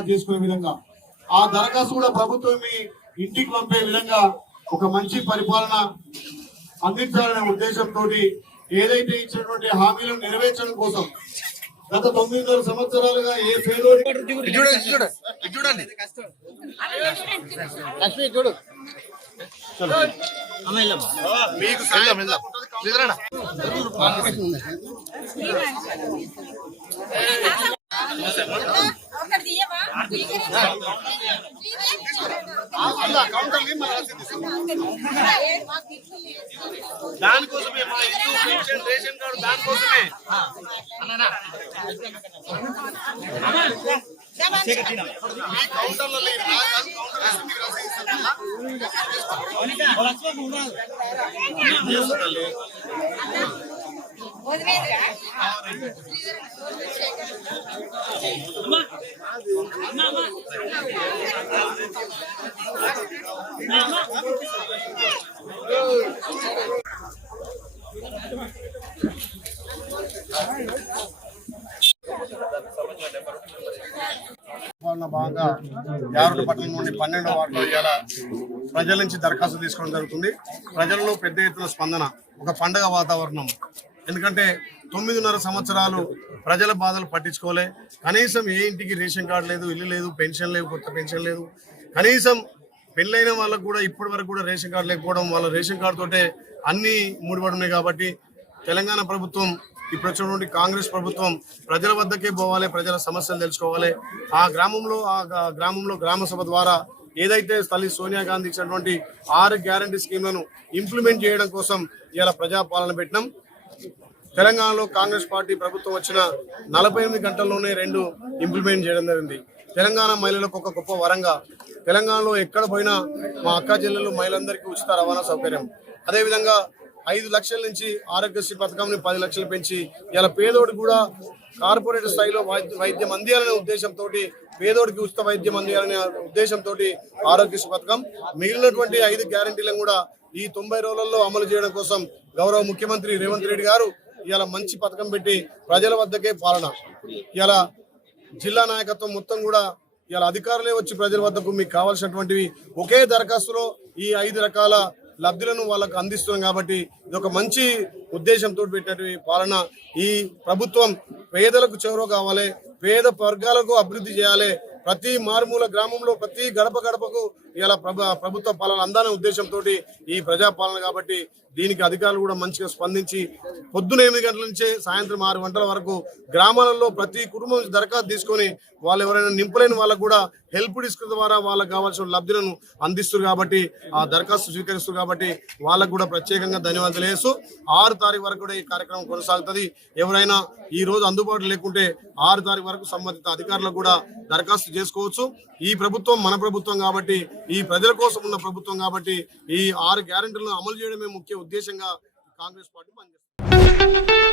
దరఖాస్తు చేసుకునే విధంగా ఆ దరఖాస్తు కూడా ప్రభుత్వం మీ ఇంటికి పంపే విధంగా ఒక మంచి పరిపాలన అందించాలనే ఉద్దేశంతో ఏదైతే ఇచ్చినటువంటి హామీలను నెరవేర్చడం కోసం గత 9.5 సంవత్సరాలుగా ఏ పేదోడి మీకు దానికోసమే మా ఇల్లు పెన్షన్ రేషన్ కార్డు దానికోసమే భాగంగా యారుడు పట్టణం నుండి 12వ వార్డులో ఇవాళ ప్రజల నుంచి దరఖాస్తు తీసుకోవడం జరుగుతుంది. ప్రజల్లో పెద్ద ఎత్తున స్పందన, ఒక పండగ వాతావరణం. ఎందుకంటే 9.5 సంవత్సరాలు ప్రజల బాధలు పట్టించుకోలే. కనీసం ఏ ఇంటికి రేషన్ కార్డు లేదు, ఇల్లు లేదు, పెన్షన్ లేవు, కొత్త పెన్షన్ లేదు. కనీసం పెళ్ళైన వాళ్ళకు కూడా ఇప్పటి వరకు కూడా రేషన్ కార్డు లేకపోవడం, వాళ్ళ రేషన్ కార్డు తోటే అన్ని ముడిపడి ఉన్నాయి. కాబట్టి తెలంగాణ ప్రభుత్వం, ఇప్పుడు వచ్చినటువంటి కాంగ్రెస్ ప్రభుత్వం ప్రజల వద్దకే పోవాలి, ప్రజల సమస్యలు తెలుసుకోవాలి. ఆ గ్రామంలో గ్రామ సభ ద్వారా ఏదైతే తల్లి సోనియా గాంధీ ఇచ్చినటువంటి 6 గ్యారంటీ స్కీమ్లను ఇంప్లిమెంట్ చేయడం కోసం ఇలా ప్రజాపాలన పెట్టినాం. తెలంగాణలో కాంగ్రెస్ పార్టీ ప్రభుత్వం వచ్చిన 48 గంటల్లోనే 2 ఇంప్లిమెంట్ చేయడం జరిగింది. తెలంగాణ మహిళలకు ఒక గొప్ప వరంగా తెలంగాణలో ఎక్కడ పోయినా మా అక్క చెల్లెలు మహిళలందరికీ ఉచిత రవాణా సౌకర్యం. అదేవిధంగా 5 లక్షల నుంచి ఆరోగ్యశ్రీ పథకంని 10 లక్షలు పెంచి ఇలా పేదోడికి కూడా కార్పొరేట్ స్థాయిలో వైద్యం అందియాలనే ఉద్దేశంతో, పేదోడికి ఉచిత వైద్యం అందియాలనే ఉద్దేశంతో ఆరోగ్యశ్రీ పథకం, మిగిలినటువంటి 5 గ్యారంటీలను కూడా ఈ 90 రోజులలో అమలు చేయడం కోసం గౌరవ ముఖ్యమంత్రి రేవంత్ రెడ్డి గారు ఇలా మంచి పథకం పెట్టి ప్రజల వద్దకే పాలన. ఇలా జిల్లా నాయకత్వం మొత్తం కూడా ఇలా అధికారులే వచ్చి ప్రజల వద్దకు మీకు కావాల్సినటువంటివి ఒకే దరఖాస్తులో ఈ 5 రకాల లబ్ధులను వాళ్ళకు అందిస్తున్నాం. కాబట్టి ఇది ఒక మంచి ఉద్దేశంతో పెట్టినటువంటి పాలన. ఈ ప్రభుత్వం పేదలకు చేరువ కావాలి, పేద వర్గాలకు అభివృద్ధి చేయాలి. ప్రతి మారుమూల గ్రామంలో ప్రతి గడప గడపకు ఇలా ప్రభుత్వ పాలన అందాలనే ఉద్దేశంతో ఈ ప్రజాపాలన. కాబట్టి దీనికి అధికారులు కూడా మంచిగా స్పందించి పొద్దున 8 గంటల నుంచే సాయంత్రం 6 గంటల వరకు గ్రామాలలో ప్రతి కుటుంబం దరఖాస్తు తీసుకొని వాళ్ళు ఎవరైనా నింపలేని వాళ్ళకు కూడా హెల్ప్ డెస్క్ ద్వారా వాళ్ళకు కావాల్సిన లబ్ధులను అందిస్తారు. కాబట్టి ఆ దరఖాస్తు స్వీకరిస్తారు. కాబట్టి వాళ్ళకు కూడా ప్రత్యేకంగా ధన్యవాదాలు వేస్తూ 6 తారీఖు వరకు కూడా ఈ కార్యక్రమం కొనసాగుతుంది. ఎవరైనా ఈ రోజు అందుబాటులో లేకుంటే 6 తారీఖు వరకు సంబంధిత అధికారులకు కూడా దరఖాస్తు చేసుకోవచ్చు. ఈ ప్రభుత్వం మన ప్రభుత్వం కాబట్టి, ఈ ప్రజల కోసం ఉన్న ప్రభుత్వం కాబట్టి ఈ 6 గ్యారెంటీలను అమలు చేయడమే ముఖ్య ఉద్దేశంగా కాంగ్రెస్ పార్టీ పనిచేస్తుంది.